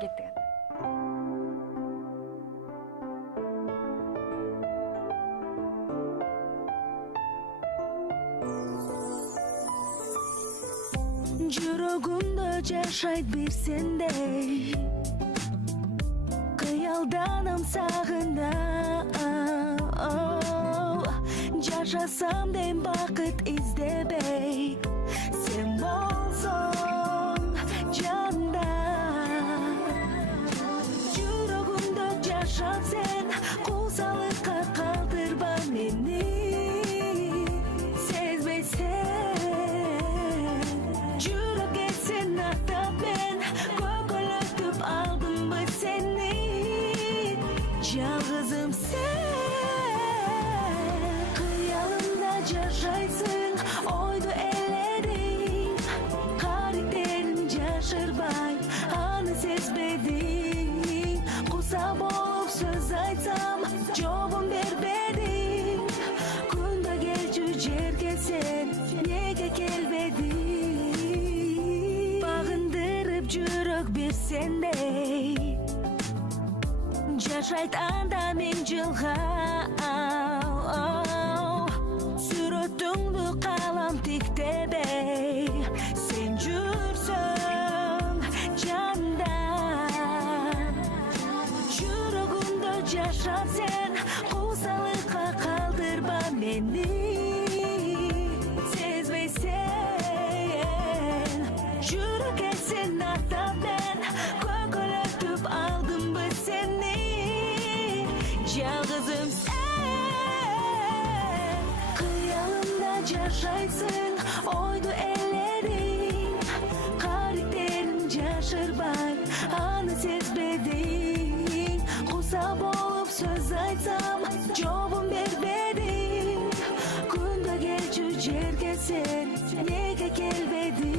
Gittik hadi. Жүрөгүмдө жашайт бир сендей, кыялданым сагында. Жашасам дейм бакыт издебей, сен болсоң жанымда. Жүрөгүмдө жашап сен, куусалыкка калтырба мени. Жалғызым сен, қиялымда жашайсың, ойду эледим. Карактерим жашырбай, аны сезбедим. Куса болуп сөз айтсам, жообун бербедиң. Күндө келчү жерге сен, неге келбедиң? Багындырып жүрөк бир сендей, жашайт анда мен жылга. Сүрөтүңдү калам тиктебей, сен жүрсөң жанымда. Жүрөгүмдө жашап сен, куусалыкка калтырба мени. Сезбейсен, жүрөккө сен аттап мен, көкөлөтүп алдымбы сени. Жалғызым сен, кыялымда жашайсың, ойду эледиң. Карактерим жашырбай, аны сезбедиң. Куса болуп сөз айтсам, жообун бербедиң. Күндө келчү жерге сен, неге келбедиң?